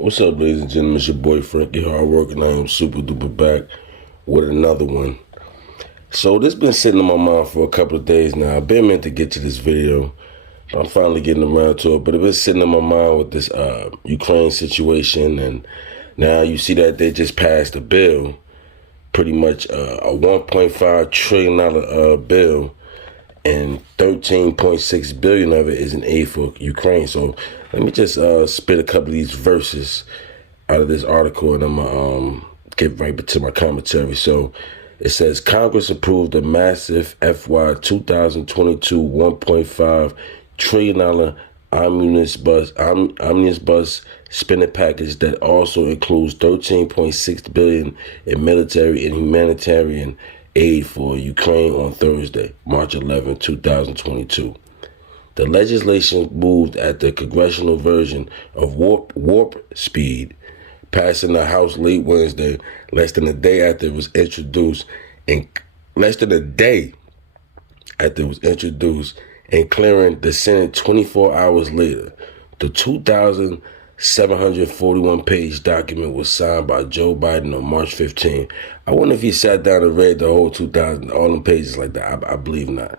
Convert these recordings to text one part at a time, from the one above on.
What's up, ladies and gentlemen? It's your boy Frankiehardworkshow, and I am super duper back with another one. So this been sitting on my mind for a couple of days now. I've been meant to get to this video. I'm finally getting around to it, but it's been sitting on my mind with this Ukraine situation, and now you see that they just passed a bill, pretty much a $1.5 trillion bill, and 13.6 billion of it is in aid for Ukraine. So let me just spit a couple of these verses out of this article, and I'm gonna get right to my commentary. So it says, Congress approved a massive FY 2022 $1.5 trillion omnibus bus spending package that also includes 13.6 billion in military and humanitarian aid for Ukraine on Thursday, March 11, 2022. The legislation moved at the congressional version of warp speed, passing the House late Wednesday, less than a day after it was introduced, and clearing the Senate 24 hours later. The 2,741-page document was signed by Joe Biden on March 15. I wonder if he sat down and read the whole all them pages like that. I believe not.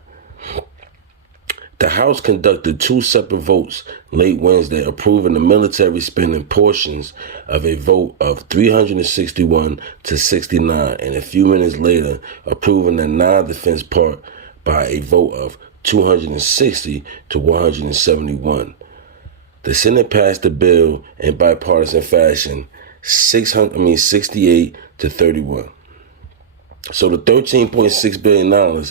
The House conducted two separate votes late Wednesday, approving the military spending portions of a vote of 361 to 69, and a few minutes later, approving the non-defense part by a vote of 260 to 171. The Senate passed the bill in bipartisan fashion, 68 to 31. So the $13.6 billion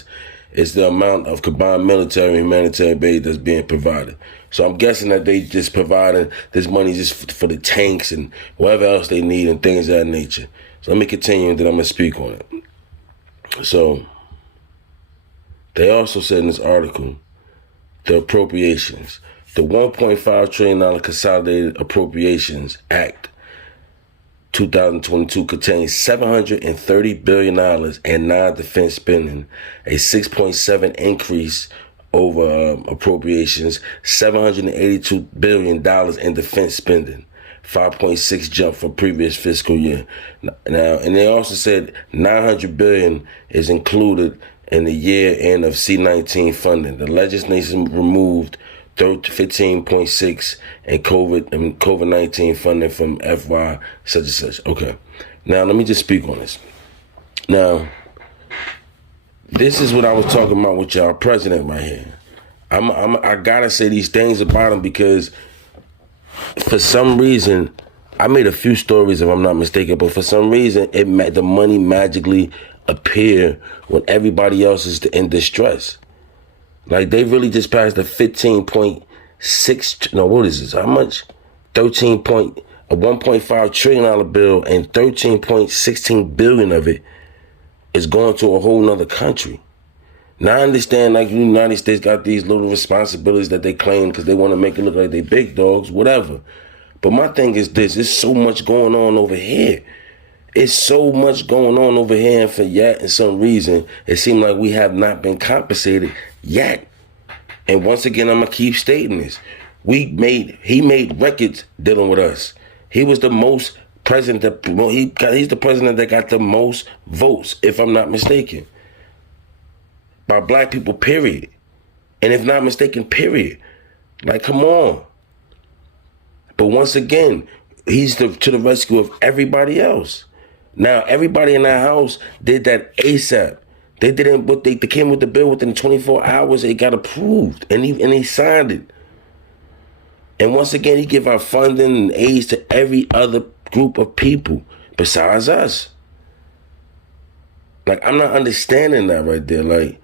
is the amount of combined military and humanitarian aid that's being provided. So I'm guessing that they just provided this money just for the tanks and whatever else they need and things of that nature. So let me continue and then I'm going to speak on it. So they also said in this article, the appropriations. The $1.5 trillion Consolidated Appropriations Act 2022 contains $730 billion in non-defense spending, a 6.7 increase over appropriations, $782 billion in defense spending, 5.6 jump from previous fiscal year. Now, and they also said $900 billion is included in the year end of C-19 funding. The legislation removed 15.6 and COVID-19 funding from FY such and such. Okay. Now, let me just speak on this. Now, this is what I was talking about with y'all president right here. I gotta say these things about him because for some reason, I made a few stories if I'm not mistaken, but for some reason, the money magically appear when everybody else is in distress. Like, they really just passed a 15.6, no, what is this? How much? A $1.5 trillion bill, and 13.16 billion of it is going to a whole nother country. Now, I understand, like, the United States got these little responsibilities that they claim because they want to make it look like they big dogs, whatever. But my thing is this, there's so much going on over here. It's so much going on over here, and for yet, in some reason, it seems like we have not been compensated yet. And once again, I'm gonna keep stating this. He made records dealing with us. He was the most president. He's the president that got the most votes, if I'm not mistaken, by black people. Period. And if not mistaken, period. Like, come on. But once again, he's to the rescue of everybody else. Now, everybody in that house did that ASAP. They didn't, but they came with the bill within 24 hours. It got approved, and he signed it. And once again, he give out funding and aids to every other group of people besides us. Like, I'm not understanding that right there. Like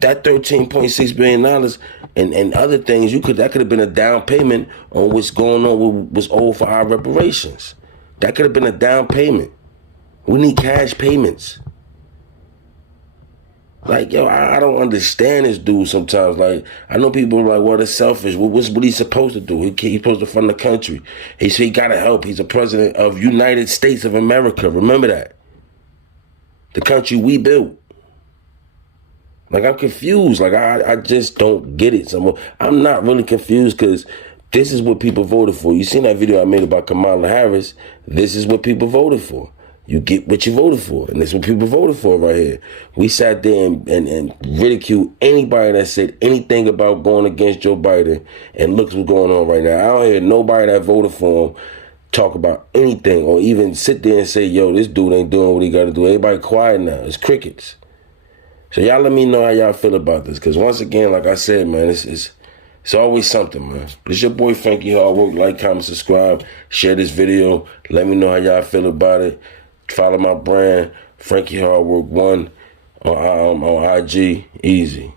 that $13.6 billion and other things, that could have been a down payment on what's going on, what's owed for our reparations. That could have been a down payment. We need cash payments. Like, yo, I don't understand this dude sometimes. Like, I know people are like, well, that's selfish. What he's supposed to do? He's supposed to fund the country. He got to help. He's the president of United States of America. Remember that. The country we built. Like, I'm confused. Like, I just don't get it. I'm not really confused because This is what people voted for. You seen that video I made about Kamala Harris? This is what people voted for. You get what you voted for, and that's what people voted for right here. We sat there and ridiculed anybody that said anything about going against Joe Biden, and look what's going on right now. I don't hear nobody that voted for him talk about anything or even sit there and say, yo, this dude ain't doing what he got to do. Everybody quiet now. It's crickets. So y'all let me know how y'all feel about this, because once again, like I said, man, it's always something, man. This your boy Frankie Hard Work. Like, comment, subscribe, share this video. Let me know how y'all feel about it. Follow my brand, Frankie Hard Work 1 on IG. Easy.